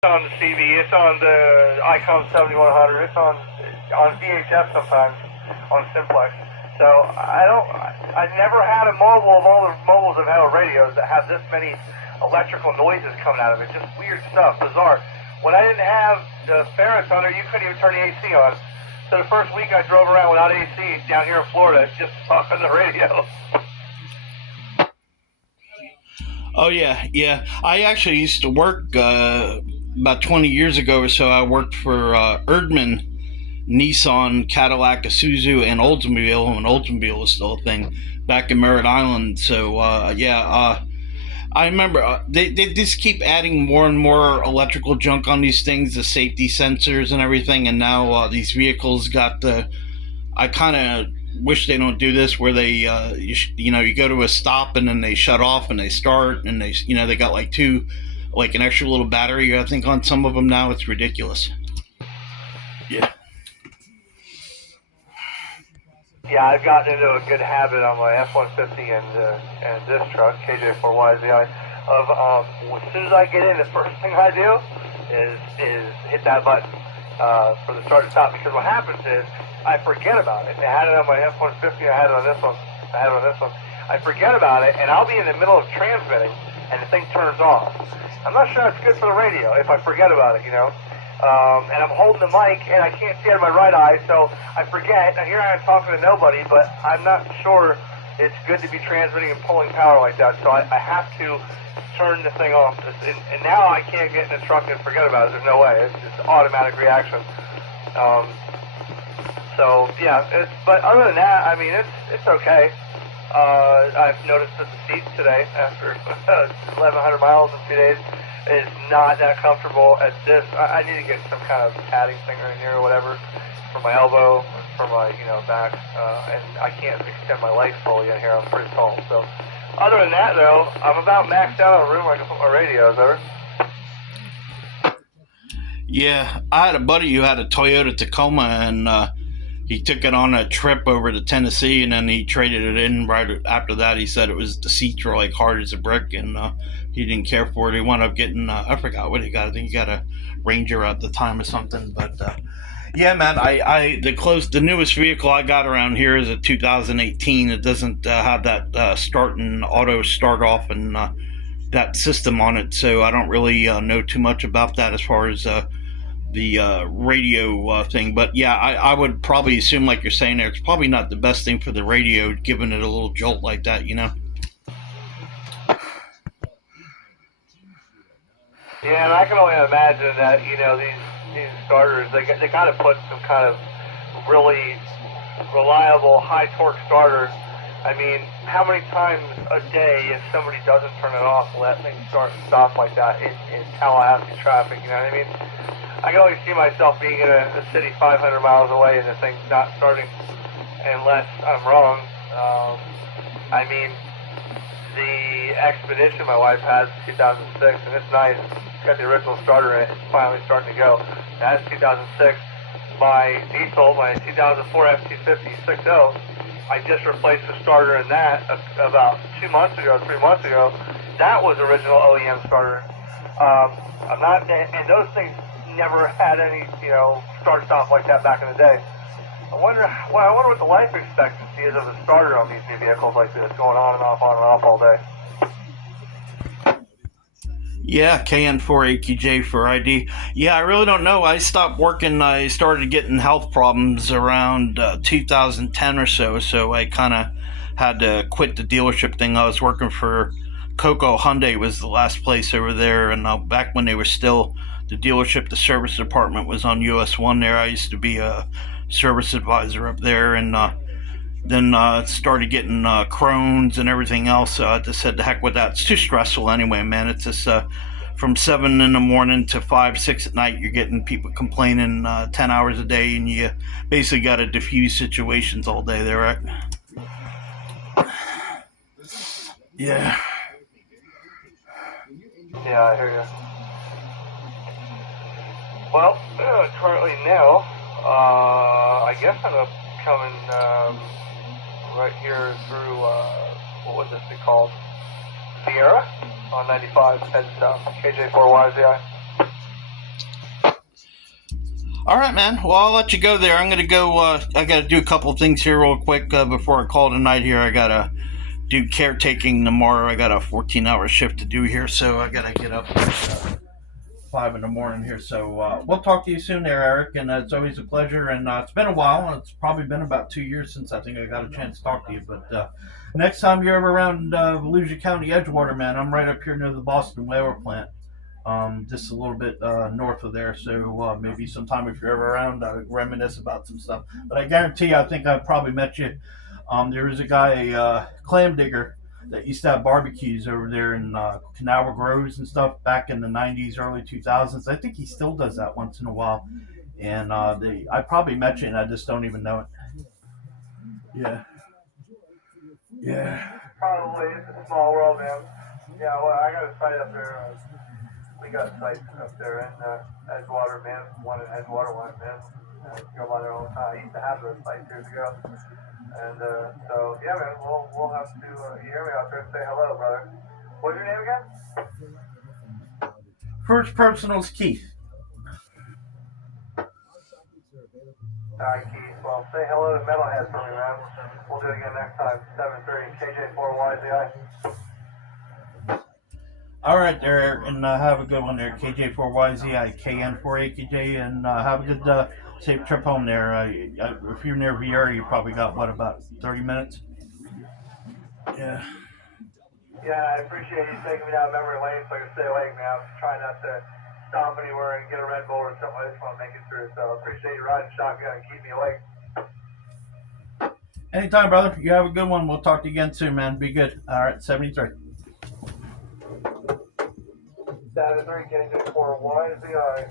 On the CV, it's on the Icon 7100, it's on VHF sometimes, on Simplex. So I never had a mobile of all the mobiles I've had with radios that have this many electrical noises coming out of it. Just weird stuff, bizarre. When I didn't have the ferrets on there, you couldn't even turn the AC on. So the first week I drove around without AC down here in Florida, just talking the radio. Oh yeah, yeah. I actually used to work about 20 years ago or so. I worked for Erdman, Nissan, Cadillac, Isuzu, and Oldsmobile. And Oldsmobile was still a thing back in Merritt Island. So I remember they just keep adding more and more electrical junk on these things, the safety sensors and everything. And now these vehicles got the. I kind of wish they don't do this where they you go to a stop and then they shut off and they start and they got like an extra little battery, I think, on some of them now. It's ridiculous. Yeah. Yeah, I've gotten into a good habit on my F-150 and this truck, KJ4YZI, of as soon as I get in, the first thing I do is hit that button for the start and stop, because what happens is I forget about it. I had it on my F-150, I had it on this one, I forget about it, and I'll be in the middle of transmitting, and the thing turns off. I'm not sure that's good for the radio if I forget about it, and I'm holding the mic, and I can't see out of my right eye, so I forget. Now, here I am talking to nobody, but I'm not sure it's good to be transmitting and pulling power like that, so I have to turn the thing off. And now I can't get in the truck and forget about it. There's no way. It's an automatic reaction. So, yeah, but other than that, I mean, it's okay. I've noticed that the seat today, after 1,100 miles in 2 days, is not that comfortable as this. I need to get some kind of padding thing in here or whatever for my elbow, for my back, and I can't extend my legs fully in here. I'm pretty tall. So other than that, though, I'm about maxed out on room. I can put my radios over. Yeah, I had a buddy who had a Toyota Tacoma, and he took it on a trip over to Tennessee, and then he traded it in right after that. He said the seats were like hard as a brick, and he didn't care for it. He wound up getting I forgot what he got. I think he got a Ranger at the time or something. But yeah, man, the newest vehicle I got around here is a 2018. It doesn't have that start and auto start off and that system on it, so I don't really know too much about that as far as the radio thing. But yeah, I would probably assume, like you're saying there, it's probably not the best thing for the radio, giving it a little jolt like that. Yeah, and I can only imagine that these starters they got to put some kind of really reliable high torque starter. I mean, how many times a day, if somebody doesn't turn it off, will that thing start and stop like that in Tallahassee traffic? You know what I mean? I can only see myself being in a city 500 miles away and the thing not starting unless I'm wrong. I mean, the Expedition my wife has 2006, and it's nice. It's got the original starter in it. It's finally starting to go. That's 2006. My diesel, my 2004 F-250 6.0, I just replaced the starter in that about 3 months ago. That was original OEM starter. I'm not, and those things never had any, start-stop like that back in the day. I wonder what the life expectancy is of the starter on these new vehicles like this, going on and off all day. Yeah, KN4AQJ for ID. Yeah, I really don't know. I stopped working. I started getting health problems around 2010 or so I kind of had to quit the dealership thing. I was working for Coco Hyundai, was the last place over there, and back when they were still the dealership, the service department was on US 1 there. I used to be a service advisor up there, and then started getting Crohn's and everything else. So I just said, the heck with that. It's too stressful anyway, man. It's just from 7 in the morning to 5, 6 at night, you're getting people complaining 10 hours a day, and you basically got to diffuse situations all day there, right? Yeah. Yeah, I hear you. Well, currently now, I guess I'm coming right here through, what was this thing called? Sierra on 95, heading south, KJ4YZI. All right, man. Well, I'll let you go there. I'm gonna go. I gotta do a couple things here real quick before I call tonight. Here, I gotta do caretaking tomorrow. I got a 14-hour shift to do here, so I gotta get up at 5 in the morning here. So we'll talk to you soon, there, Eric. And it's always a pleasure. And it's been a while. It's probably been about 2 years since I think I got a chance to talk to you. But next time you're ever around Volusia County, Edgewater, man, I'm right up here near the Boston Whaler plant. Just a little bit north of there. So maybe sometime if you're ever around, reminisce about some stuff. But I guarantee you, I think I've probably met you. There was a guy, clam digger, that used to have barbecues over there in Canal Groves and stuff back in the 90s, early 2000s. I think he still does that once in a while. And I probably met you and I just don't even know it. Yeah. Yeah. Probably. It's a small world, man. Yeah, well, I got a site up there. We got sites up there in Edgewater, man. One in Edgewater, one in man. Go by there all the time. I used to have those sites years ago. And so, yeah, man, we'll have to you hear me out there and say hello, brother. What's your name again? First personal's Keith. All right, Keith. Well, say hello to Metalhead for me, man. We'll do it again next time. 7-3, KJ4YZI. All right, there, and have a good one there, KJ4YZI, KN4AKJ, and have a good, safe trip home there. If you're near Vieira, you probably got, what, about 30 minutes? Yeah. Yeah, I appreciate you taking me down memory lane so I can stay awake, man. I'm trying not to stop anywhere and get a Red Bull or something. I just want to make it through. So I appreciate you riding shotgun and keep me awake. Anytime, brother. You have a good one. We'll talk to you again soon, man. Be good. All right, 73. 7-3, KJ4YZI.